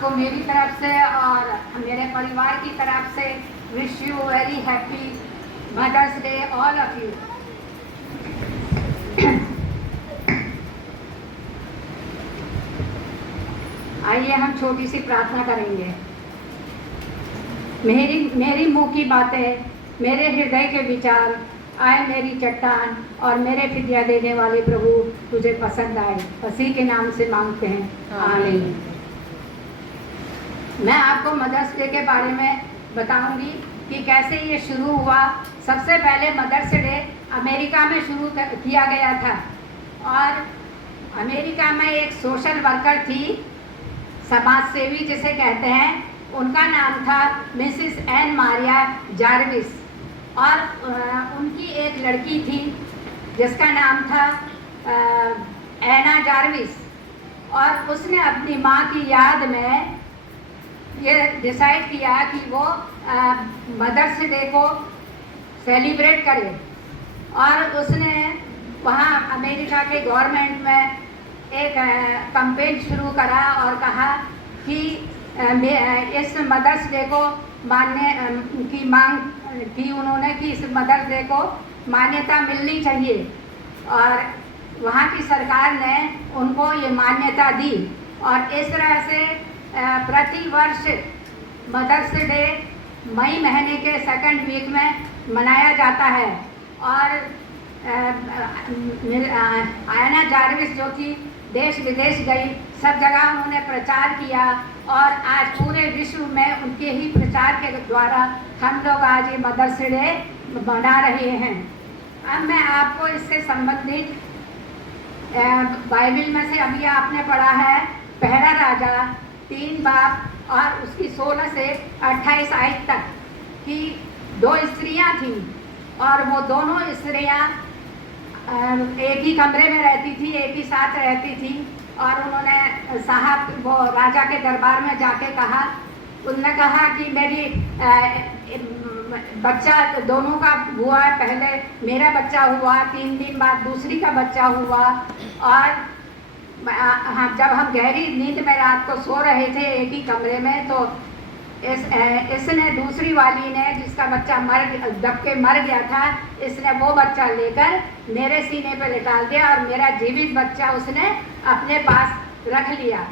आपको मेरी तरफ से और मेरे परिवार की तरफ से wish you very happy mother's day all of you. आइए हम छोटी सी प्रार्थना करेंगे। मेरी मुंह की बातें, मेरे हृदय के विचार आए मेरी चट्टान और मेरे फिदिया देने वाले प्रभु तुझे पसंद आए, मसीह के नाम से मांगते हैं, आमीन। मैं आपको मदर्स डे के बारे में बताऊंगी कि कैसे ये शुरू हुआ। सबसे पहले मदर्स डे अमेरिका में शुरू किया गया था और अमेरिका में एक सोशल वर्कर थी, समाज सेवी जिसे कहते हैं, उनका नाम था मिसिस एन मारिया जार्विस और उनकी एक लड़की थी जिसका नाम था एना जार्विस। और उसने अपनी माँ की याद में ये डिसाइड किया कि वो मदर्स डे को सेलिब्रेट करे और उसने वहाँ अमेरिका के गवर्नमेंट में एक कैंपेन शुरू करा और कहा कि इस मदर्स डे को मानने की मांग की उन्होंने कि इस मदर्स डे को मान्यता मिलनी चाहिए और वहाँ की सरकार ने उनको ये मान्यता दी और इस तरह से प्रति वर्ष मदर्स डे मई महीने के सेकंड वीक में मनाया जाता है। और आयना जार्विस जो कि देश विदेश गई, सब जगह उन्होंने प्रचार किया और आज पूरे विश्व में उनके ही प्रचार के द्वारा हम लोग आज ये मदर्स डे मना रहे हैं। अब मैं आपको इससे संबंधित बाइबल में से अभी आपने पढ़ा है पहला राजा 3 बाब और उसकी 16 से 28 आयत तक कि 2 स्त्रियां थीं और वो दोनों स्त्रियां एक ही कमरे में रहती थी, एक ही साथ रहती थी और उन्होंने साहब वो राजा के दरबार में जाके कहा, उन्होंने कहा कि मेरी बच्चा दोनों का हुआ, पहले मेरा बच्चा हुआ, 3 दिन बाद दूसरी का बच्चा हुआ और जब हम गहरी नींद में रात को सो रहे थे एक ही कमरे में तो इसने दूसरी वाली ने जिसका बच्चा दब के मर गया था, इसने वो बच्चा लेकर मेरे सीने पे लिटा दिया और मेरा जीवित बच्चा उसने अपने पास रख लिया।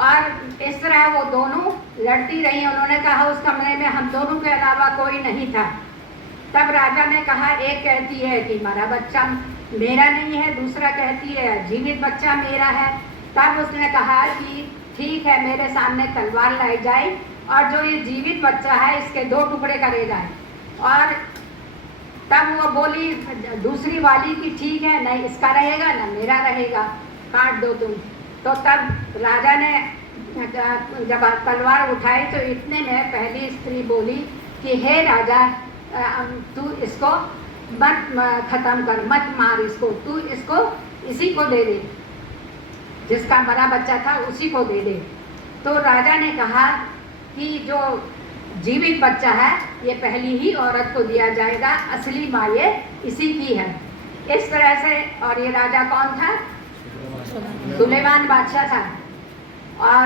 और इस तरह वो दोनों लड़ती रही। उन्होंने कहा उस कमरे में हम दोनों के अलावा कोई नहीं था। तब राजा ने कहा, एक कहती है कि हमारा बच्चा मेरा नहीं है, दूसरा कहती है जीवित बच्चा मेरा है। तब उसने कहा कि ठीक है, मेरे सामने तलवार लाई जाए और जो ये जीवित बच्चा है इसके 2 टुकड़े करे जाए। और तब वो बोली दूसरी वाली कि ठीक है, नहीं इसका रहेगा ना मेरा रहेगा, काट दो तुम। तो तब राजा ने जब तलवार उठाई तो इतने में पहली स्त्री बोली कि हे राजा, तू इसको मत ख़त्म कर, मत मार इसको, तू इसको इसी को दे दे, जिसका मरा बच्चा था उसी को दे दे। तो राजा ने कहा कि जो जीवित बच्चा है ये पहली ही औरत को दिया जाएगा, असली माँ ये इसी की है। इस तरह से, और ये राजा कौन था? सुलेमान बादशाह था। और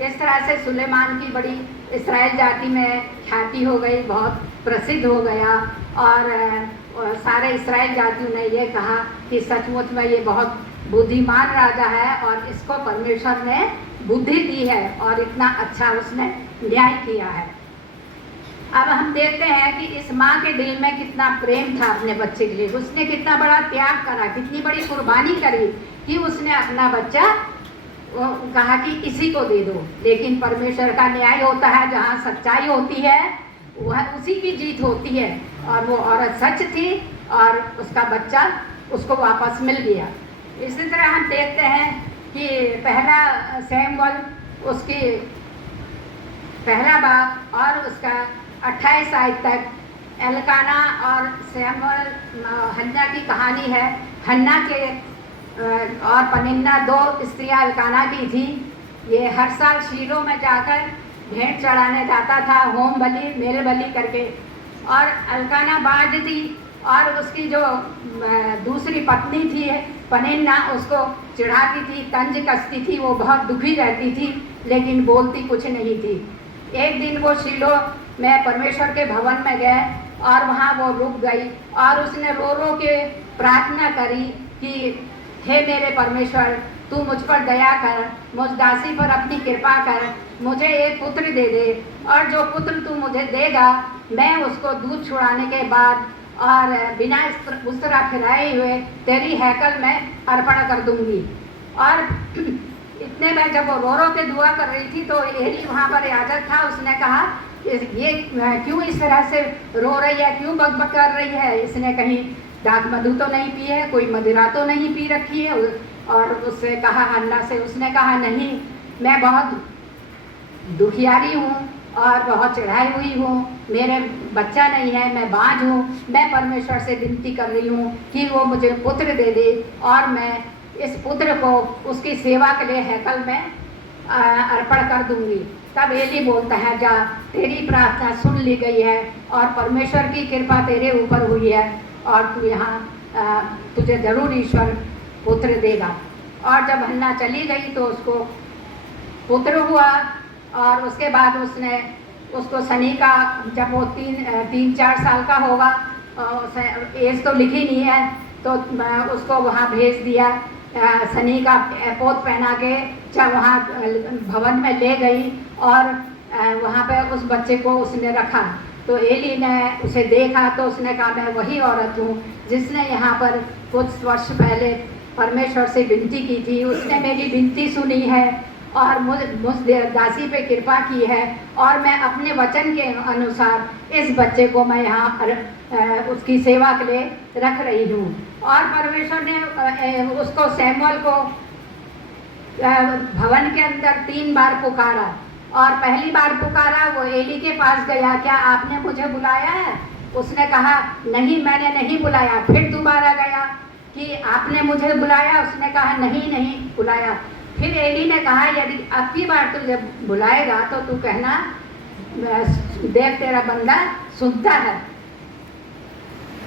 इस तरह से सुलेमान की बड़ी इस्राएल जाति में ख्याति हो गई, बहुत प्रसिद्ध हो गया और सारे इस्राएल जातियों ने ये कहा कि सचमुच में ये बहुत बुद्धिमान राजा है और इसको परमेश्वर ने बुद्धि दी है और इतना अच्छा उसने न्याय किया है। अब हम देखते हैं कि इस माँ के दिल में कितना प्रेम था अपने बच्चे के लिए, उसने कितना बड़ा त्याग करा, कितनी बड़ी कुर्बानी करी कि उसने अपना बच्चा कहा कि इसी को दे दो। लेकिन परमेश्वर का न्याय होता है, जहाँ सच्चाई होती है वह उसी की जीत होती है और वो औरत सच थी और उसका बच्चा उसको वापस मिल गया। इसी तरह हम देखते हैं कि पहला सैमुएल उसकी पहला बाब और उसका 28 आयत तक एल्काना और सैमुएल हन्ना की कहानी है। हन्ना के और पनिन्ना 2 स्त्रियां एल्काना की थी। ये हर साल शीलो में जाकर भेंट चढ़ाने जाता था, होम बलि मेरे बलि करके। और एल्काना बाज थी और उसकी जो दूसरी पत्नी थी पनिन्ना उसको चिढ़ाती थी, तंज कसती थी, वो बहुत दुखी रहती थी लेकिन बोलती कुछ नहीं थी। एक दिन वो शीलो में परमेश्वर के भवन में गए और वहाँ वो रुक गई और उसने रो रो के प्रार्थना करी कि हे मेरे परमेश्वर, तू मुझ पर दया कर, मुझ दासी पर अपनी कृपा कर, मुझे एक पुत्र दे दे, और जो पुत्र तू मुझे देगा मैं उसको दूध छुड़ाने के बाद और बिना उस्तरा फिराए हुए तेरी हैकल में अर्पण कर दूंगी। और इतने में जब वो रो रो के दुआ कर रही थी तो एली वहाँ पर याजक था, उसने कहा ये क्यों इस तरह से रो रही है, क्यों बकबक कर रही है, इसने कहीं दाग मधु तो नहीं पी है, कोई मदिरा तो नहीं पी रखी है। और उससे कहा, हन्ना से उसने कहा, नहीं, मैं बहुत दुखियारी हूँ और बहुत चढ़ाई हुई हूँ, मेरे बच्चा नहीं है, मैं बाँझ हूँ, मैं परमेश्वर से विनती कर रही हूँ कि वो मुझे पुत्र दे दे और मैं इस पुत्र को उसकी सेवा के लिए हैकल में अर्पण कर दूंगी। तब एली बोलता है, जा, तेरी प्रार्थना सुन ली गई है और परमेश्वर की कृपा तेरे ऊपर हुई है और तू यहाँ तुझे जरूर ईश्वर पुत्र देगा। और जब हन्ना चली गई तो उसको पुत्र हुआ और उसके बाद उसने उसको शनि का, जब वो 3-4 साल का होगा, एज तो लिखी नहीं है, तो उसको वहाँ भेज दिया, शनि का पोत पहना के जब वहाँ भवन में ले गई और वहाँ पे उस बच्चे को उसने रखा। तो एली ने उसे देखा तो उसने कहा, मैं वही औरत हूँ जिसने यहाँ पर कुछ वर्ष पहले परमेश्वर से विनती की थी, उसने मेरी विनती सुनी है और मुझ दासी पे कृपा की है और मैं अपने वचन के अनुसार इस बच्चे को मैं यहाँ उसकी सेवा के लिए रख रही हूँ। और परमेश्वर ने उसको सैमुअल को भवन के अंदर 3 बार पुकारा और पहली बार पुकारा, वो एली के पास गया, क्या आपने मुझे बुलाया है? उसने कहा, नहीं, मैंने नहीं बुलाया। फिर दोबारा गया कि आपने मुझे बुलाया? उसने कहा, नहीं, नहीं बुलाया। फिर एली ने कहा, यदि अब की बार तुझे बुलाएगा तो तू कहना, देख तेरा बंदा सुनता है।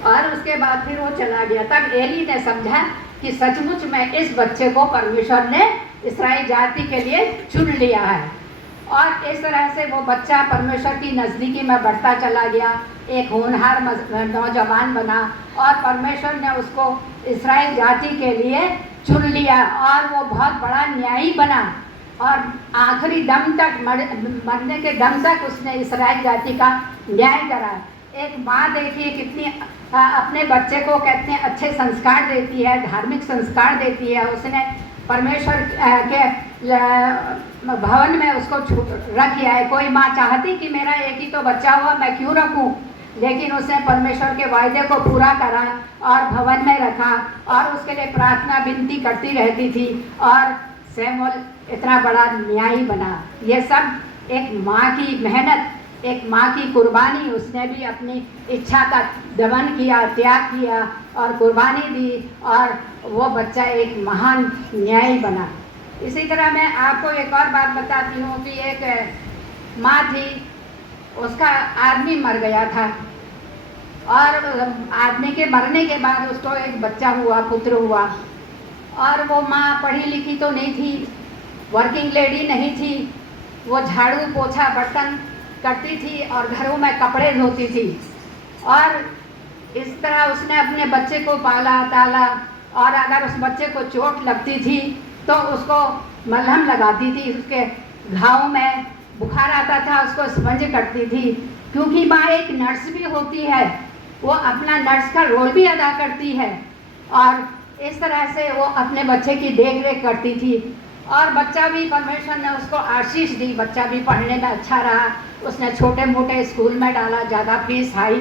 और उसके बाद फिर वो चला गया। तब एली ने समझा कि सचमुच में इस बच्चे को परमेश्वर ने इस्राएल जाति के लिए चुन लिया है। और इस तरह से वो बच्चा परमेश्वर की नज़दीकी में बढ़ता चला गया, एक होनहार नौजवान बना और परमेश्वर ने उसको इस्राएल जाति के लिए चुन लिया और वो बहुत बड़ा न्यायी बना और आखिरी दम तक, मरने के दम तक उसने इस्राएल जाति का न्याय करा। एक माँ देखिए कितनी अपने बच्चे को कहते हैं अच्छे संस्कार देती है, धार्मिक संस्कार देती है। उसने परमेश्वर के भवन में उसको रख दिया है। कोई माँ चाहती कि मेरा एक ही तो बच्चा हुआ, मैं क्यों रखूं, लेकिन उसने परमेश्वर के वायदे को पूरा करा और भवन में रखा और उसके लिए प्रार्थना विनती करती रहती थी और सैमुअल इतना बड़ा न्यायी बना। ये सब एक माँ की मेहनत, एक माँ की कुर्बानी। उसने भी अपनी इच्छा का दमन किया, त्याग किया और कुर्बानी दी और वो बच्चा एक महान न्यायी बना। इसी तरह मैं आपको एक और बात बताती हूँ कि एक माँ थी, उसका आदमी मर गया था और आदमी के मरने के बाद उसको एक बच्चा हुआ, पुत्र हुआ। और वो माँ पढ़ी लिखी तो नहीं थी, वर्किंग लेडी नहीं थी, वो झाड़ू पोछा बर्तन करती थी और घरों में कपड़े धोती थी। और इस तरह उसने अपने बच्चे को पाला ताला और अगर उस बच्चे को चोट लगती थी तो उसको मलहम लगाती थी, उसके घाव में बुखार आता था उसको स्पंज करती थी। क्योंकि माँ एक नर्स भी होती है, वो अपना नर्स का रोल भी अदा करती है और इस तरह से वो अपने बच्चे की देख रेख करती थी। और बच्चा भी परमेश्वर ने उसको आशीष दी, बच्चा भी पढ़ने में अच्छा रहा। उसने छोटे मोटे स्कूल में डाला, ज़्यादा फीस हाई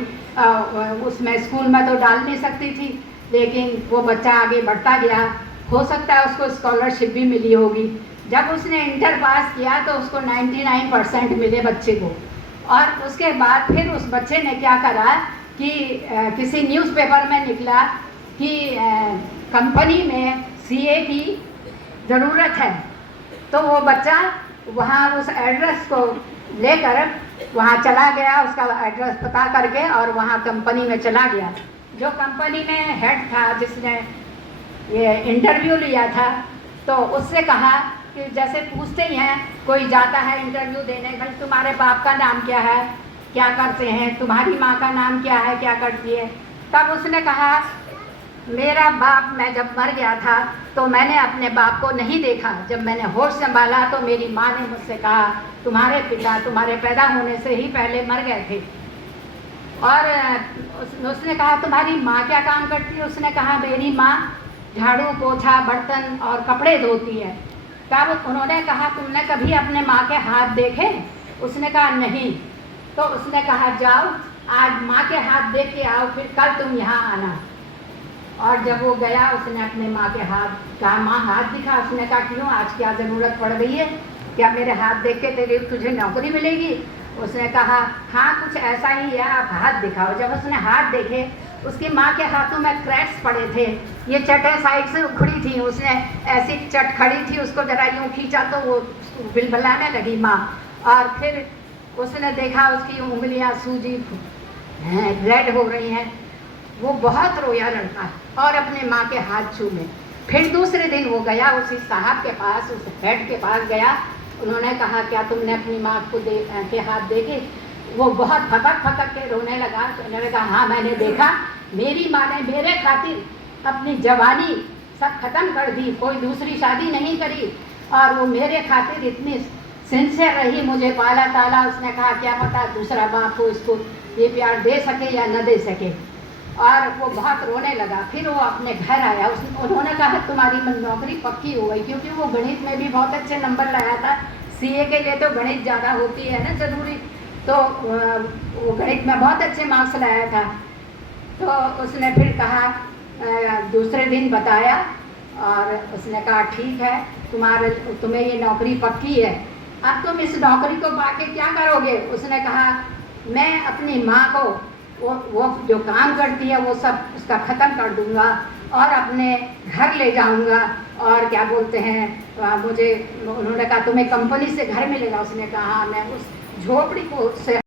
उसमें स्कूल में तो डाल नहीं सकती थी, लेकिन वो बच्चा आगे बढ़ता गया। हो सकता है उसको स्कॉलरशिप भी मिली होगी। जब उसने इंटर पास किया तो उसको 99% मिले बच्चे को। और उसके बाद फिर उस बच्चे ने क्या करा कि किसी न्यूज़पेपर में निकला कि कंपनी में सीए की ज़रूरत है, तो वो बच्चा वहाँ उस एड्रेस को लेकर वहाँ चला गया, उसका एड्रेस पता करके, और वहाँ कंपनी में चला गया। जो कंपनी में हेड था जिसने ये इंटरव्यू लिया था, तो उससे कहा कि जैसे पूछते ही हैं, कोई जाता है इंटरव्यू देने, भाई तुम्हारे बाप का नाम क्या है, क्या करते हैं, तुम्हारी माँ का नाम क्या है, क्या करती है। तब उसने कहा, मेरा बाप, मैं जब मर गया था तो मैंने अपने बाप को नहीं देखा। जब मैंने होश संभाला तो मेरी माँ ने मुझसे कहा, तुम्हारे पिता तुम्हारे पैदा होने से ही पहले मर गए थे। और उसने कहा, तुम्हारी माँ क्या काम करती है? उसने कहा, मेरी माँ झाड़ू पोछा बर्तन और कपड़े धोती है। तब उन्होंने कहा, तुमने कभी अपने माँ के हाथ देखे? उसने कहा, नहीं। तो उसने कहा, जाओ आज माँ के हाथ देख के आओ, फिर कल तुम यहाँ आना। और जब वो गया, उसने अपने माँ के हाथ कहा, माँ हाथ दिखा। उसने कहा, क्यों, आज क्या ज़रूरत पड़ गई है? क्या मेरे हाथ देख के तुझे नौकरी मिलेगी? उसने कहा, हाँ कुछ ऐसा ही है, आप हाथ दिखाओ। जब उसने हाथ देखे, उसकी माँ के हाथों में क्रैक्स पड़े थे, ये चटें साइड से उखड़ी थी। उसने ऐसी चट खड़ी थी, उसको जरा यूँ खींचा तो वो बिलबलाने लगी माँ। और फिर उसने देखा उसकी उंगलियाँ सूजी रेड हो रही हैं। वो बहुत रोया लड़का और अपने माँ के हाथ छूने। फिर दूसरे दिन वो गया उसी साहब के पास, उस हेड के पास गया। उन्होंने कहा, क्या तुमने अपनी माँ को के हाथ देखे? वो बहुत फटक फटक के रोने लगा। तो उन्होंने कहा, हाँ मैंने देखा, मेरी माँ ने मेरे खातिर अपनी जवानी सब खत्म कर दी, कोई दूसरी शादी नहीं करी, और वो मेरे खातिर इतनी सिंसियर रही, मुझे पाला ताला। उसने कहा, क्या पता दूसरा बाप हो इसको ये प्यार दे सके या न दे सके। और वो बहुत रोने लगा। फिर वो अपने घर आया। उन्होंने कहा, तुम्हारी नौकरी पक्की हो गई, क्योंकि वो गणित में भी बहुत अच्छे नंबर लाया था। सीए के लिए तो गणित ज़्यादा होती है ना ज़रूरी, तो वो गणित में बहुत अच्छे मार्क्स लाया था। तो उसने फिर कहा, दूसरे दिन बताया, और उसने कहा, ठीक है, तुम्हें ये नौकरी पक्की है, अब तुम इस नौकरी को पाके क्या करोगे? उसने कहा, मैं अपनी माँ को वो जो काम करती है वो सब उसका ख़त्म कर दूंगा और अपने घर ले जाऊंगा। और क्या बोलते हैं, मुझे उन्होंने कहा, तुम्हें कंपनी से घर मिलेगा? उसने कहा, हाँ, मैं उस झोपड़ी को से